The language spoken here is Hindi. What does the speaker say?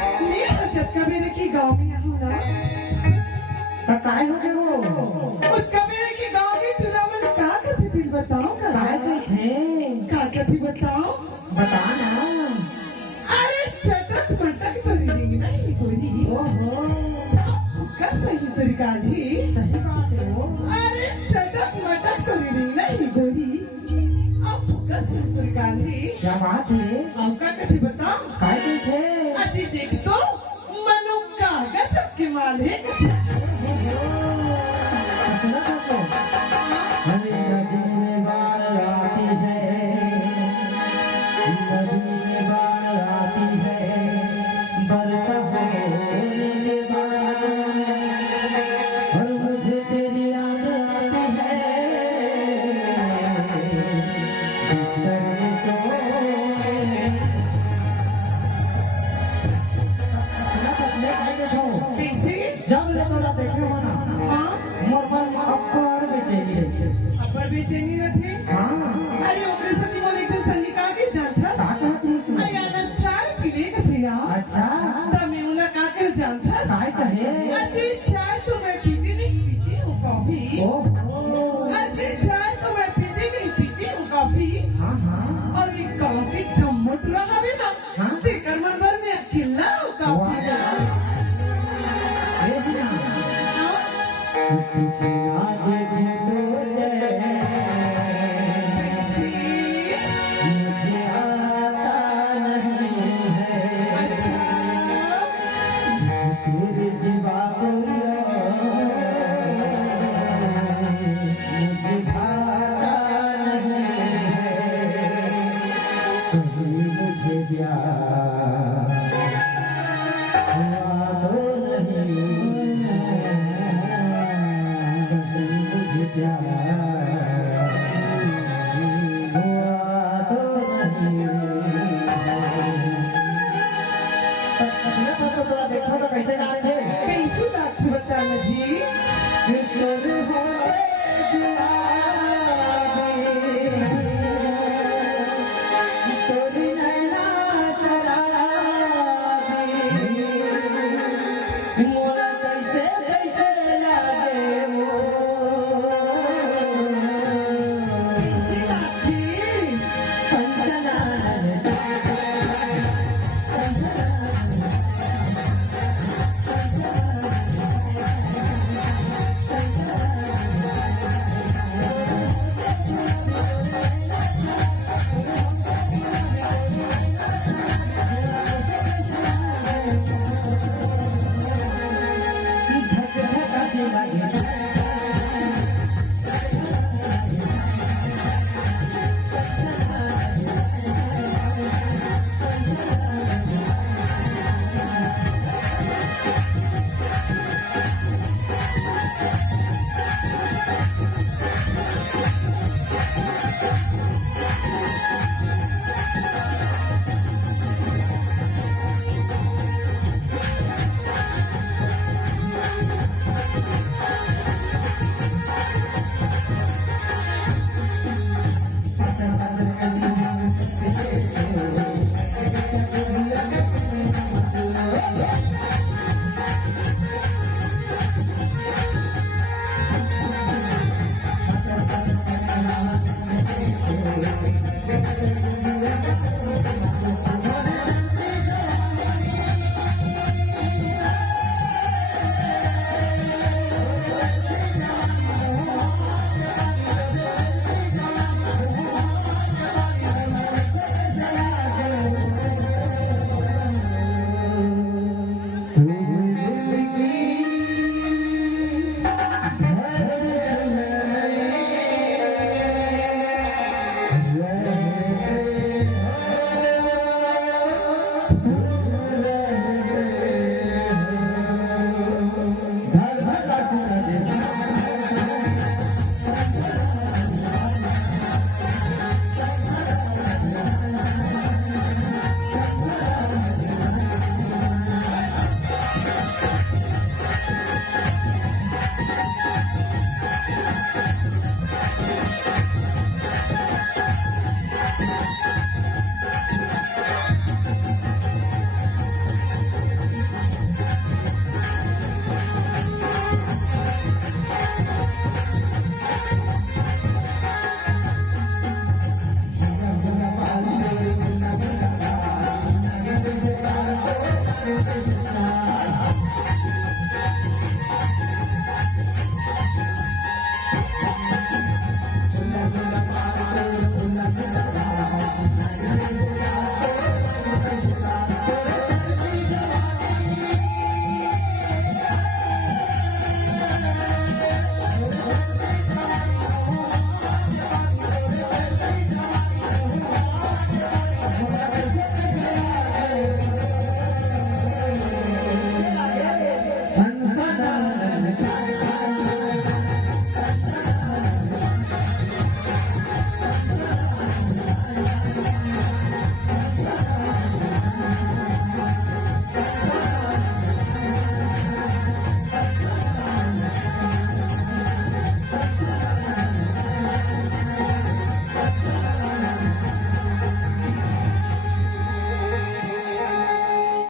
कबीरे की गांव में यहाँ ना काय हो गए वो उस कबीरे की गांव की टूला में का कथी दिल बताओ काय गए थे का कथी बताओ बता ना। अरे चटक मटक तो नहीं गोरी ओहो का सही तरीका दी सही बात है वो। अरे चटक मटक तो नहीं गोरी अब का सही तरीका दी क्या बात है अब का कथी बताओ काय गए थे अजी देख तो मनु का गजब के माल है सुना था तो हमें नदी में बाढ़ आती है नदी में बाढ़ आती है बरसा होने के बाद और मुझे तेरी याद आती है बिस्तर में सोए। सुना था ले आए थे कैसे जब ले तोरा देखे हो ना हाँ मोर मन अब्बड़ बेचैनी है। अब्बड़ बेचैनी रखे हाँ अरे ओकरे सती मोले एक संगी का के जानता का कहत रही सुन। अरे आदम चाय पीले कथे यार अच्छा तब मैं उला का के जानता काय कहे अजी चाय तो मैं पीती नहीं पीती हूँ कॉफी ओ अजी चाय तो मैं पीती नहीं पीती हूँ कॉफी हाँ हाँ और ये कॉफी चम्मच रहा भी ना हाँ? तेकर मन भर में अकेला हो कॉफी ये भी ना तुझे ना देखूं तो जय मुझे आता नहीं है तेरे सिवा कोई मुझे भाता नहीं है कहीं मुझे प्यार हुआ तो नहीं कहीं मुझे प्यार हुआ तो नहीं। सुना था तो तोरा देखा तो कैसे गाते थे